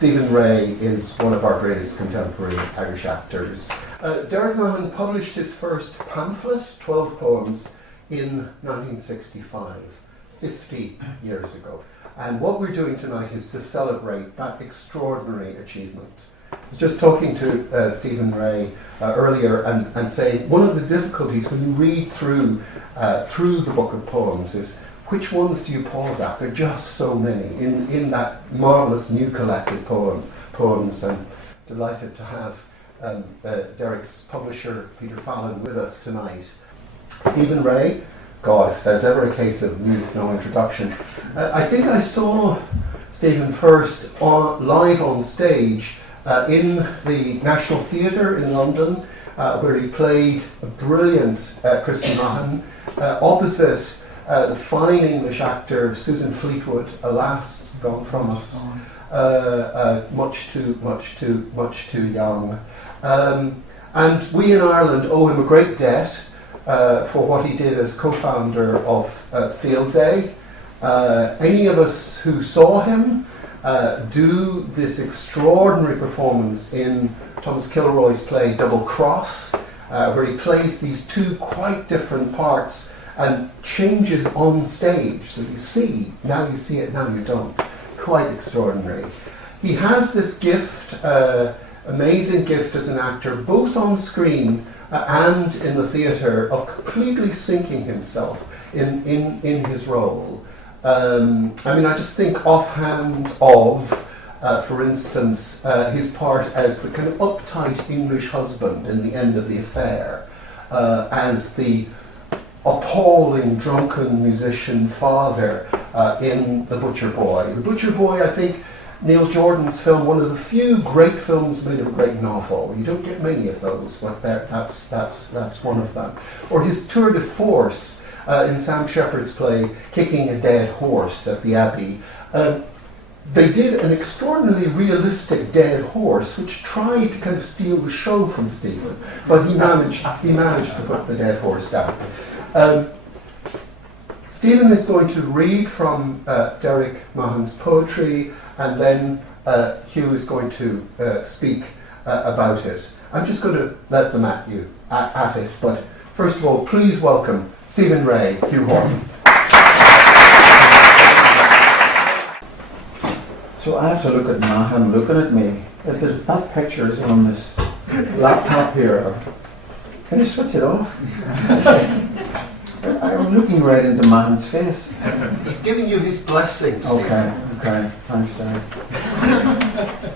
Stephen Rea is one of our greatest contemporary Irish actors. Derek Mahon published his first pamphlet, 12 poems, in 1965, 50 years ago. And what we're doing tonight is to celebrate that extraordinary achievement. I was just talking to Stephen Rea earlier and saying one of the difficulties when you read through the book of poems is which ones do you pause at? There are just so many in that marvellous new collected poems. I'm delighted to have Derek's publisher, Peter Fallon, with us tonight. Stephen Rea, God, if there's ever a case of needs no introduction. I think I saw Stephen first live on stage in the National Theatre in London, where he played a brilliant Christy Mahon, opposite the fine English actor Susan Fleetwood, alas, gone from us, much too young. And we in Ireland owe him a great debt for what he did as co-founder of Field Day. Any of us who saw him do this extraordinary performance in Thomas Kilroy's play Double Cross, where he plays these two quite different parts and changes on stage. So you see it, now you don't. Quite extraordinary. He has this gift, amazing gift as an actor, both on screen and in the theatre, of completely sinking himself in his role. I just think offhand of, for instance, his part as the kind of uptight English husband in The End of the Affair, as the appalling drunken musician father in The Butcher Boy. The Butcher Boy, I think, Neil Jordan's film, one of the few great films made of a great novel. You don't get many of those, but that's one of them. Or his tour de force in Sam Shepard's play Kicking a Dead Horse at the Abbey. They did an extraordinarily realistic dead horse, which tried to kind of steal the show from Stephen, but he managed to put the dead horse down. Stephen is going to read from Derek Mahon's poetry, and then Hugh is going to speak about it. I'm just going to let them at it, but first of all, please welcome Stephen Rea, Hugh Horton. So I have to look at Mahon looking at me. If that picture is on this laptop here, can you switch it off? I'm looking right into Mahon's face. He's giving you his blessing, Stephen. Okay, thanks, Derek.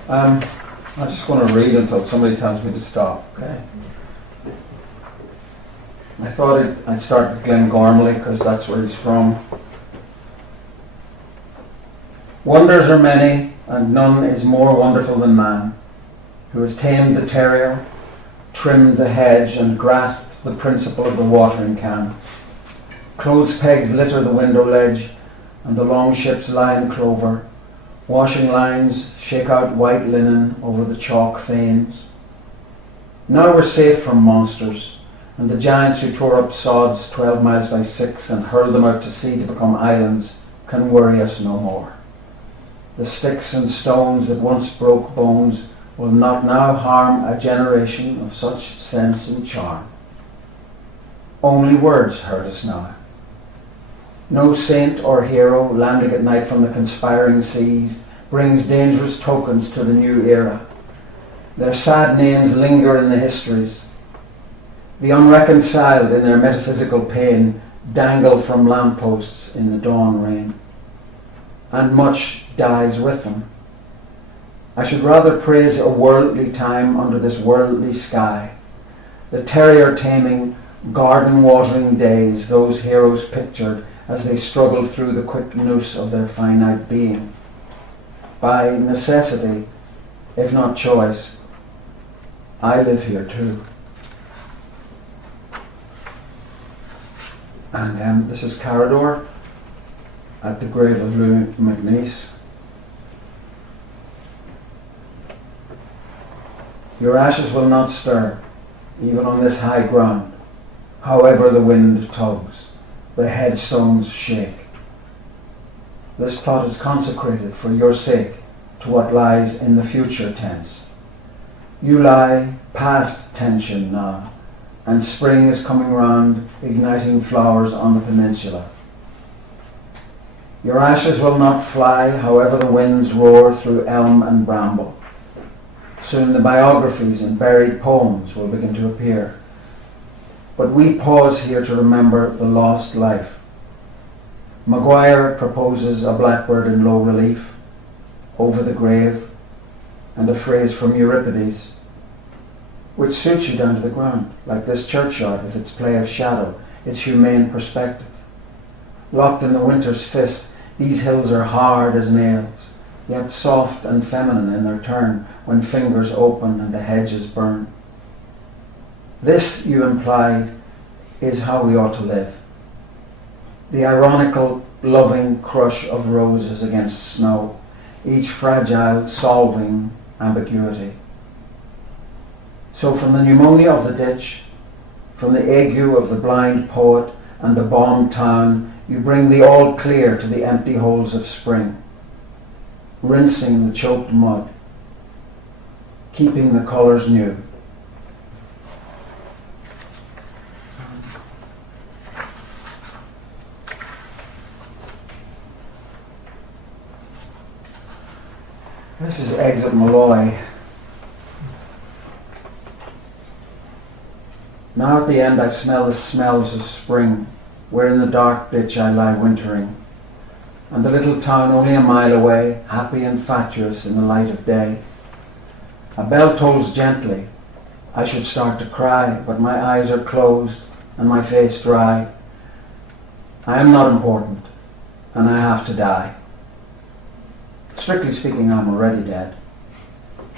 I'm just going to read until somebody tells me to stop, okay? I thought I'd start with Glengormley because that's where he's from. Wonders are many, and none is more wonderful than man, who has tamed the terrier, trimmed the hedge, and grasped the principle of the watering can. Clothes pegs litter the window ledge, and the long ships lie in clover. Washing lines shake out white linen over the chalk fanes. Now we're safe from monsters, and the giants who tore up sods 12 miles by 6 and hurled them out to sea to become islands can worry us no more. The sticks and stones that once broke bones will not now harm a generation of such sense and charm. Only words hurt us now. No saint or hero landing at night from the conspiring seas brings dangerous tokens to the new era. Their sad names linger in the histories. The unreconciled in their metaphysical pain dangle from lampposts in the dawn rain. And much dies with them. I should rather praise a worldly time under this worldly sky, the terrier taming, garden watering days those heroes pictured as they struggled through the quick noose of their finite being. By necessity, if not choice, I live here too. And this is Carador at the grave of Louis MacNeice. Your ashes will not stir, even on this high ground, however the wind tugs, the headstones shake. This plot is consecrated for your sake to what lies in the future tense. You lie past tension now, and spring is coming round, igniting flowers on the peninsula. Your ashes will not fly, however the winds roar through elm and bramble. Soon the biographies and buried poems will begin to appear. But we pause here to remember the lost life. Maguire proposes a blackbird in low relief, over the grave, and a phrase from Euripides, which suits you down to the ground, like this churchyard with its play of shadow, its humane perspective. Locked in the winter's fist, these hills are hard as nails, yet soft and feminine in their turn when fingers open and the hedges burn. This, you implied, is how we ought to live. The ironical, loving crush of roses against snow, each fragile, solving ambiguity. So from the pneumonia of the ditch, from the ague of the blind poet and the bombed town, you bring the all clear to the empty holes of spring, rinsing the choked mud, keeping the colours new. This is Exit Malloy. Now at the end I smell the smells of spring, where in the dark ditch I lie wintering, and the little town only a mile away, happy and fatuous in the light of day. A bell tolls gently. I should start to cry, but my eyes are closed and my face dry. I am not important, and I have to die. Strictly speaking, I'm already dead,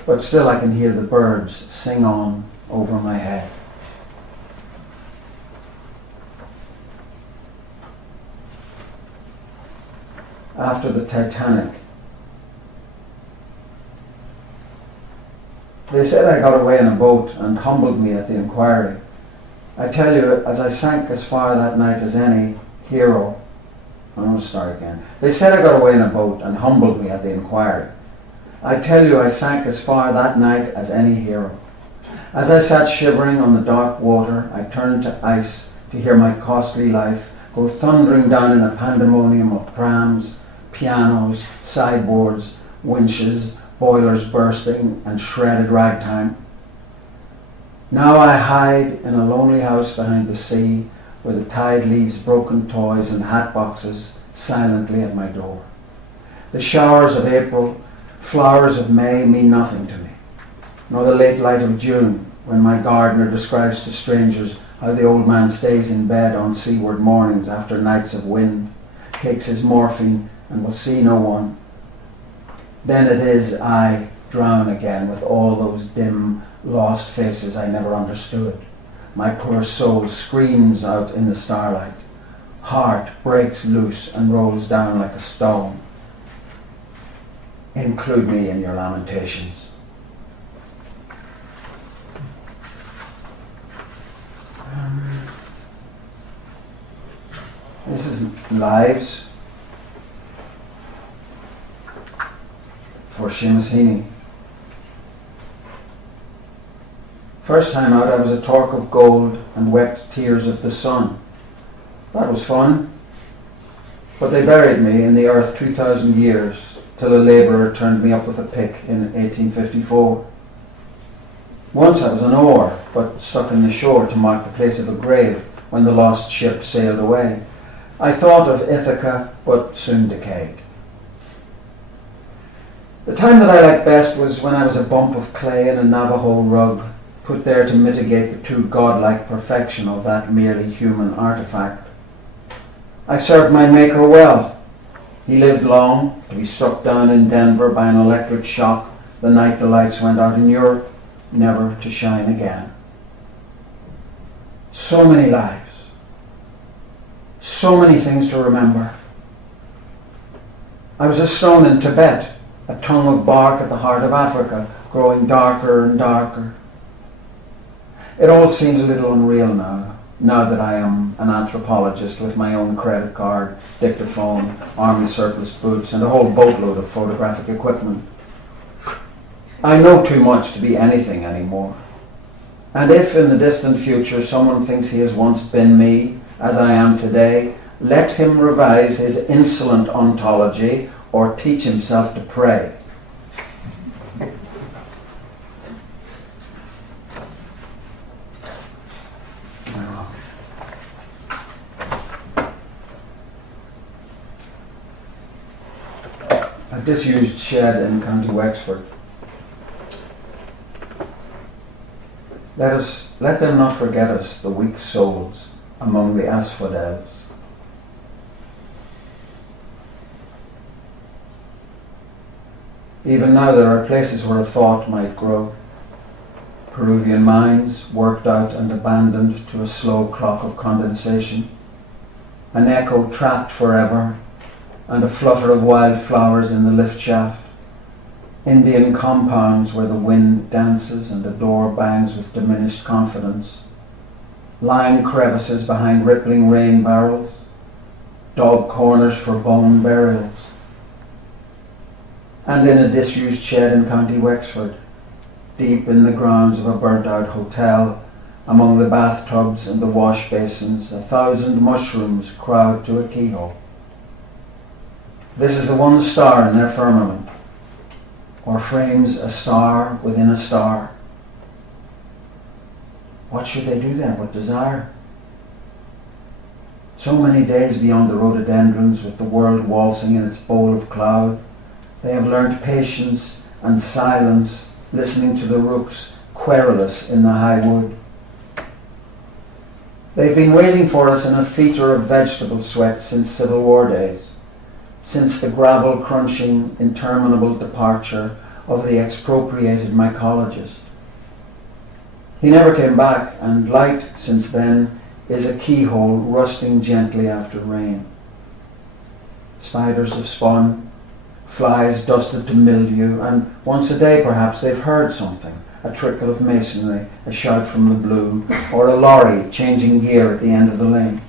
but still I can hear the birds sing on over my head. After the Titanic, they said I got away in a boat and humbled me at the inquiry. I tell you, as I sank as far that night as any hero. I'm going to start again. They said I got away in a boat and humbled me at the inquiry. I tell you, I sank as far that night as any hero. As I sat shivering on the dark water, I turned to ice to hear my costly life go thundering down in a pandemonium of prams, pianos, sideboards, winches, boilers bursting, and shredded ragtime. Now I hide in a lonely house behind the sea, where the tide leaves broken toys and hat boxes silently at my door. The showers of April, flowers of May mean nothing to me, nor the late light of June, when my gardener describes to strangers how the old man stays in bed on seaward mornings after nights of wind, takes his morphine and will see no one. Then it is I drown again with all those dim, lost faces I never understood. My poor soul screams out in the starlight. Heart breaks loose and rolls down like a stone. Include me in your lamentations. This is Lives for Seamus Heaney. First time out I was a torque of gold and wept tears of the sun. That was fun. But they buried me in the earth 2,000 years till a labourer turned me up with a pick in 1854. Once I was an oar, but stuck in the shore to mark the place of a grave when the lost ship sailed away. I thought of Ithaca, but soon decayed. The time that I liked best was when I was a bump of clay in a Navajo rug, put there to mitigate the too godlike perfection of that merely human artifact. I served my maker well. He lived long, to be struck down in Denver by an electric shock the night the lights went out in Europe, never to shine again. So many lives, so many things to remember. I was a stone in Tibet, a tongue of bark at the heart of Africa, growing darker and darker. It all seems a little unreal now that I am an anthropologist with my own credit card, dictaphone, army surplus boots, and a whole boatload of photographic equipment. I know too much to be anything anymore. And if in the distant future someone thinks he has once been me, as I am today, let him revise his insolent ontology or teach himself to pray. A disused shed in County Wexford. Let them not forget us, the weak souls, among the asphodels. Even now there are places where a thought might grow. Peruvian mines, worked out and abandoned to a slow clock of condensation. An echo trapped forever, and a flutter of wild flowers in the lift shaft. Indian compounds where the wind dances and the door bangs with diminished confidence. Lime crevices behind rippling rain barrels. Dog corners for bone burials. And in a disused shed in County Wexford, deep in the grounds of a burnt-out hotel, among the bathtubs and the wash basins, 1,000 mushrooms crowd to a keyhole. This is the one star in their firmament, or frames a star within a star. What should they do then but desire? So many days beyond the rhododendrons, with the world waltzing in its bowl of cloud, they have learnt patience and silence, listening to the rooks querulous in the high wood. They've been waiting for us in a fetor of vegetable sweat since Civil War days, since the gravel-crunching, interminable departure of the expropriated mycologist. He never came back, and light since then is a keyhole rusting gently after rain. Spiders have spun, flies dusted to mildew, and once a day perhaps they've heard something, a trickle of masonry, a shout from the blue, or a lorry changing gear at the end of the lane.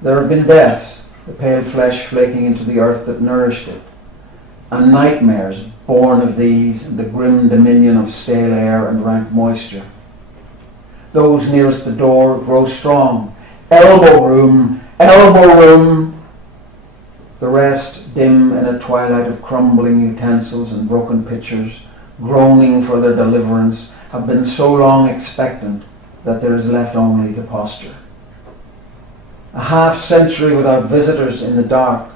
There have been deaths, the pale flesh flaking into the earth that nourished it, and nightmares born of these and the grim dominion of stale air and rank moisture. Those nearest the door grow strong. Elbow room, elbow room. The rest, dim in a twilight of crumbling utensils and broken pitchers, groaning for their deliverance, have been so long expectant that there is left only the posture. A half-century without visitors in the dark.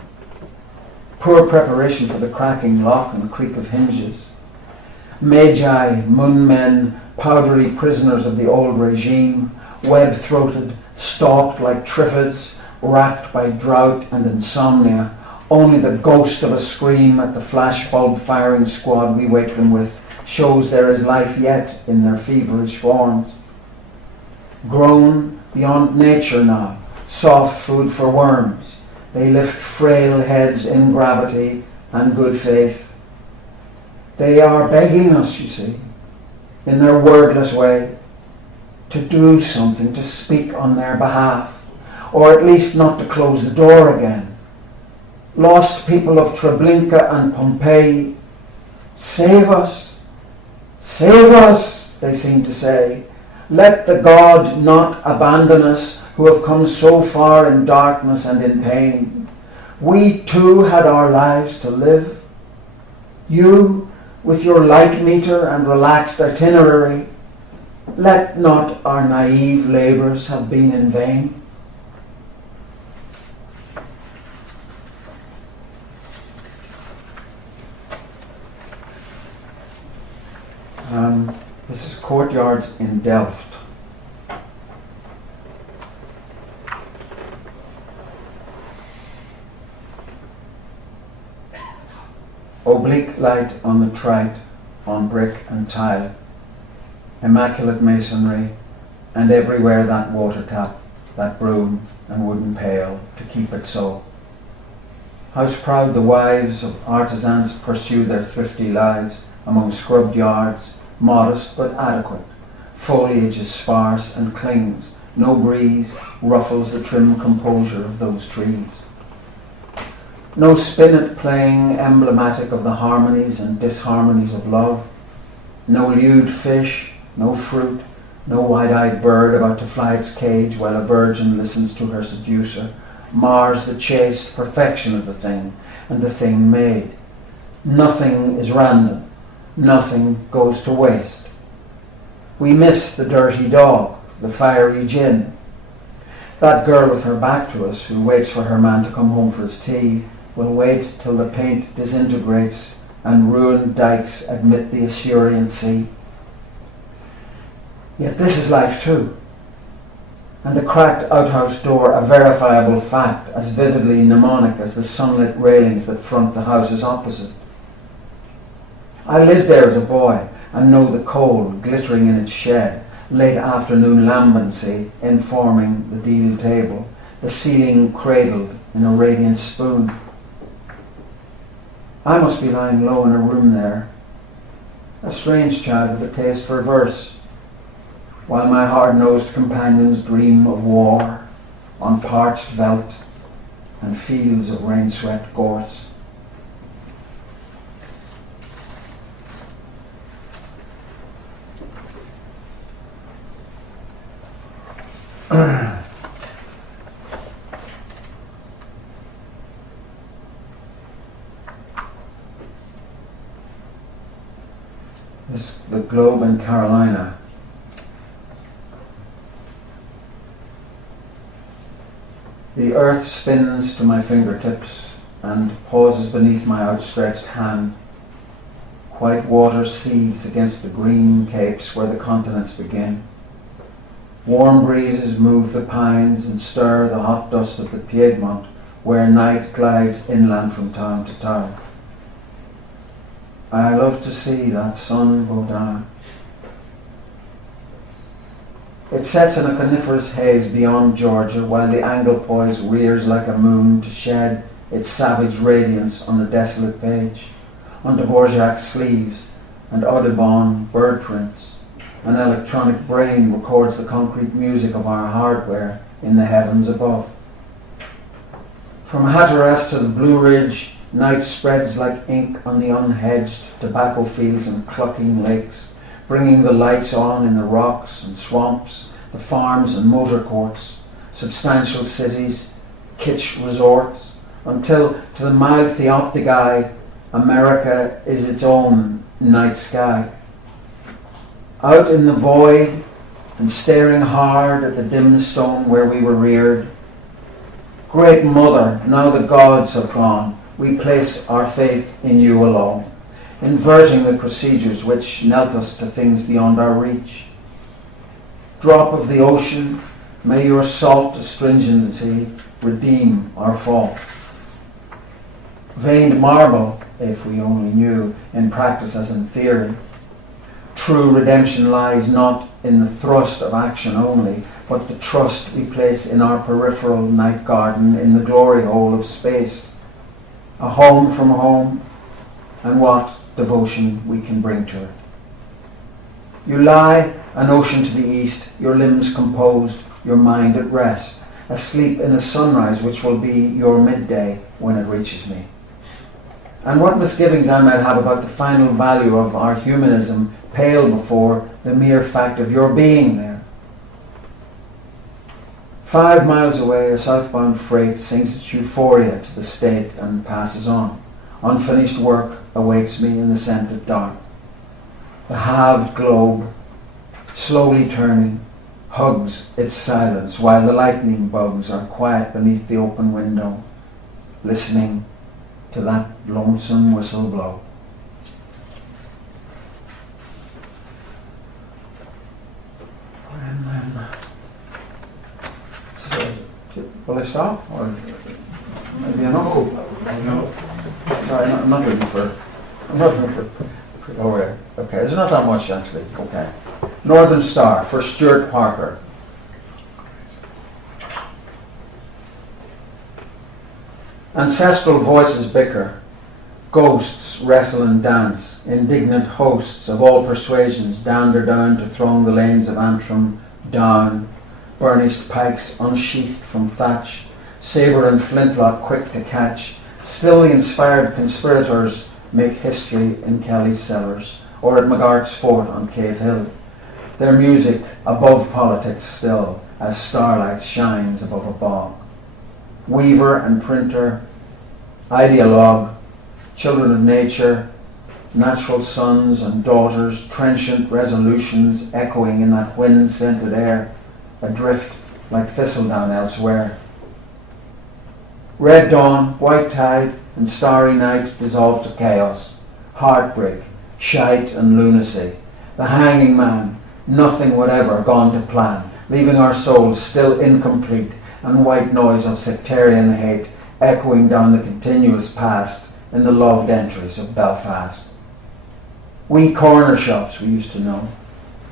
Poor preparation for the cracking lock and creak of hinges. Magi, moon men, powdery prisoners of the old regime, web-throated, stalked like triffids, racked by drought and insomnia. Only the ghost of a scream at the flashbulb firing squad we wake them with shows there is life yet in their feverish forms. Grown beyond nature now, soft food for worms, they lift frail heads in gravity and good faith. They are begging us, you see, in their wordless way, to do something, to speak on their behalf, or at least not to close the door again. Lost people of Treblinka and Pompeii, save us, they seem to say. Let the God not abandon us who have come so far in darkness and in pain. We too had our lives to live. You, with your light meter and relaxed itinerary, let not our naive labours have been in vain. This is Courtyards in Delft. Oblique light on the trite, on brick and tile, immaculate masonry, and everywhere that water tap, that broom and wooden pail to keep it so. House proud the wives of artisans pursue their thrifty lives among scrubbed yards, modest but adequate. Foliage is sparse and clings. No breeze ruffles the trim composure of those trees. No spinet playing emblematic of the harmonies and disharmonies of love. No lewd fish, no fruit, no wide-eyed bird about to fly its cage while a virgin listens to her seducer mars the chaste perfection of the thing and the thing made. Nothing is random. Nothing goes to waste. We miss the dirty dog, the fiery gin. That girl with her back to us who waits for her man to come home for his tea will wait till the paint disintegrates and ruined dikes admit the Assyrian sea. Yet this is life too, and the cracked outhouse door a verifiable fact, as vividly mnemonic as the sunlit railings that front the houses opposite. I lived there as a boy and know the coal glittering in its shed, late afternoon lambency informing the deal table, the ceiling cradled in a radiant spoon. I must be lying low in a room there, a strange child with a taste for verse, while my hard-nosed companions dream of war on parched veldt and fields of rain-swept gorse. The Globe in Carolina. The earth spins to my fingertips and pauses beneath my outstretched hand. White water seethes against the green capes where the continents begin. Warm breezes move the pines and stir the hot dust of the Piedmont where night glides inland from town to town. I love to see that sun go down. It sets in a coniferous haze beyond Georgia while the Anglepoise rears like a moon to shed its savage radiance on the desolate page, on Dvorak's sleeves and Audubon bird prints. An electronic brain records the concrete music of our hardware in the heavens above. From Hatteras to the Blue Ridge, night spreads like ink on the unhedged tobacco fields and clucking lakes, bringing the lights on in the rocks and swamps, the farms and motor courts, substantial cities, kitsch resorts, until to the mild theoptic eye, America is its own night sky. Out in the void and staring hard at the dim stone where we were reared, Great Mother, now the gods have gone, we place our faith in you alone, inverting the procedures which knelt us to things beyond our reach. Drop of the ocean, may your salt astringency redeem our fault. Veined marble, if we only knew, in practice as in theory. True redemption lies not in the thrust of action only, but the trust we place in our peripheral night garden in the glory hole of space. A home from home, and what devotion we can bring to it. You lie, an ocean to the east, your limbs composed, your mind at rest, asleep in a sunrise which will be your midday when it reaches me. And what misgivings I might have about the final value of our humanism pale before the mere fact of your being there. 5 miles away, a southbound freight sings its euphoria to the state and passes on. Unfinished work awaits me in the scented dark. The halved globe, slowly turning, hugs its silence while the lightning bugs are quiet beneath the open window, listening to that lonesome whistle blow. Will I stop? Or maybe enough? No. Sorry, I'm not looking for. Oh, yeah. Okay, there's not that much actually. Okay. Northern Star for Stuart Parker. Ancestral voices bicker. Ghosts wrestle and dance. Indignant hosts of all persuasions dander down to throng the lanes of Antrim down. Burnished pikes unsheathed from thatch, sabre and flintlock quick to catch, Still the inspired conspirators make history in Kelly's cellars or at McGart's fort on Cave Hill. Their music above politics still, as starlight shines above a bog. Weaver and printer, ideologue, children of nature, natural sons and daughters, trenchant resolutions echoing in that wind-scented air, adrift like thistledown elsewhere. Red dawn, white tide, and starry night dissolve to chaos, heartbreak, shite and lunacy. The hanging man, nothing whatever gone to plan, leaving our souls still incomplete, and white noise of sectarian hate echoing down the continuous past in the loved entries of Belfast. Wee corner shops we used to know,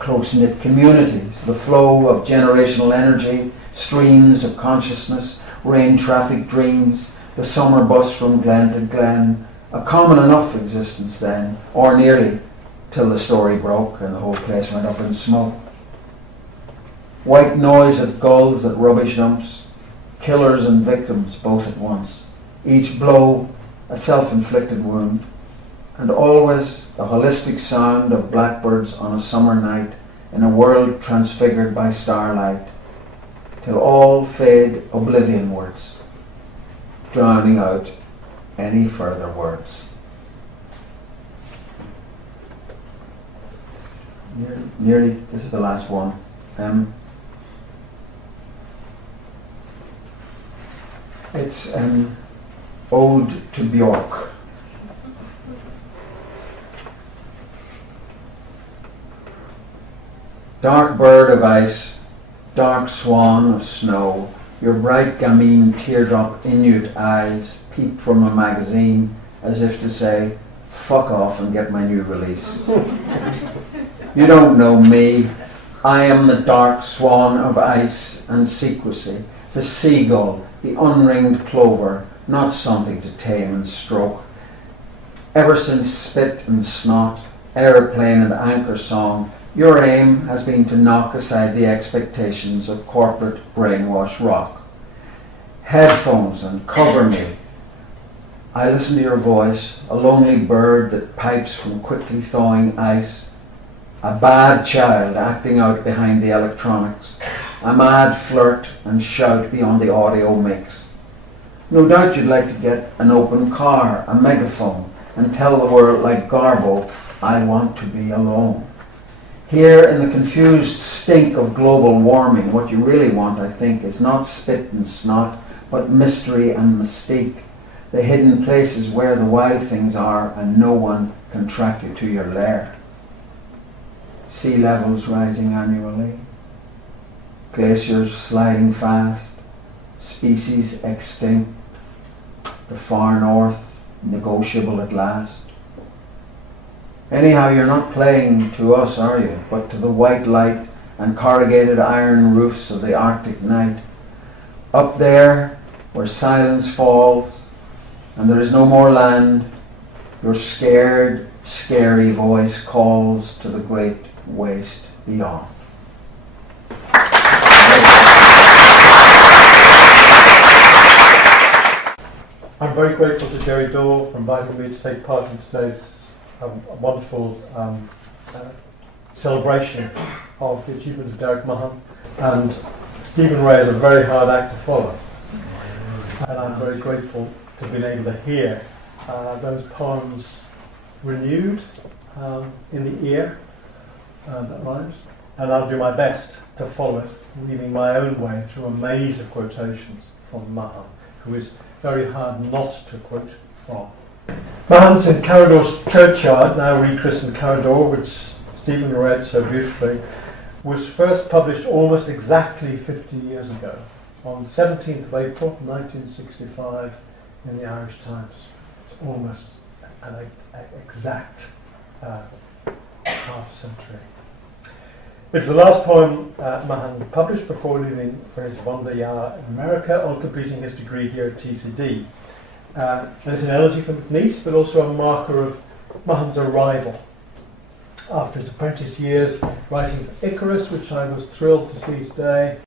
close-knit communities, the flow of generational energy, streams of consciousness, rain traffic dreams, the summer bus from glen to glen, a common enough existence then, or nearly, till the story broke and the whole place went up in smoke. White noise of gulls at rubbish dumps, killers and victims both at once, each blow a self-inflicted wound, and always the holistic sound of blackbirds on a summer night in a world transfigured by starlight, till all fade oblivionwards, drowning out any further words. Nearly, this is the last one. It's an ode to Bjork. Dark bird of ice, dark swan of snow, your bright gamine teardrop Inuit eyes peep from a magazine as if to say, fuck off and get my new release. You don't know me. I am the dark swan of ice and secrecy, the seagull, the unringed plover, not something to tame and stroke. Ever since spit and snot, aeroplane and anchor song, your aim has been to knock aside the expectations of corporate brainwash rock. Headphones and cover me. I listen to your voice, a lonely bird that pipes from quickly thawing ice, a bad child acting out behind the electronics, a mad flirt and shout beyond the audio mix. No doubt you'd like to get an open car, a megaphone, and tell the world like Garbo, I want to be alone. Here in the confused stink of global warming, what you really want, I think, is not spit and snot, but mystery and mystique, the hidden places where the wild things are and no one can track you to your lair. Sea levels rising annually, glaciers sliding fast, species extinct, the far north negotiable at last. Anyhow, you're not playing to us, are you, but to the white light and corrugated iron roofs of the Arctic night. Up there, where silence falls, and there is no more land, your scared, scary voice calls to the great waste beyond. I'm very grateful to Jerry Dole for inviting me to take part in today's wonderful celebration of the achievement of Derek Mahon. And Stephen Rea is a very hard act to follow. And I'm very grateful to be able to hear those poems renewed in the ear. That rhymes. And I'll do my best to follow it, weaving my own way through a maze of quotations from Mahon, who is very hard not to quote from. Mahon's in Carrador's churchyard, now rechristened Carrador, which Stephen read so beautifully, was first published almost exactly 50 years ago, on the 17th of April 1965 in the Irish Times. It's almost an exact half century. It was the last poem Mahon published before leaving for his Wanderjahr in America on completing his degree here at TCD. And it's an elegy for McNeice, but also a marker of Mahon's arrival after his apprentice years, writing for Icarus, which I was thrilled to see today.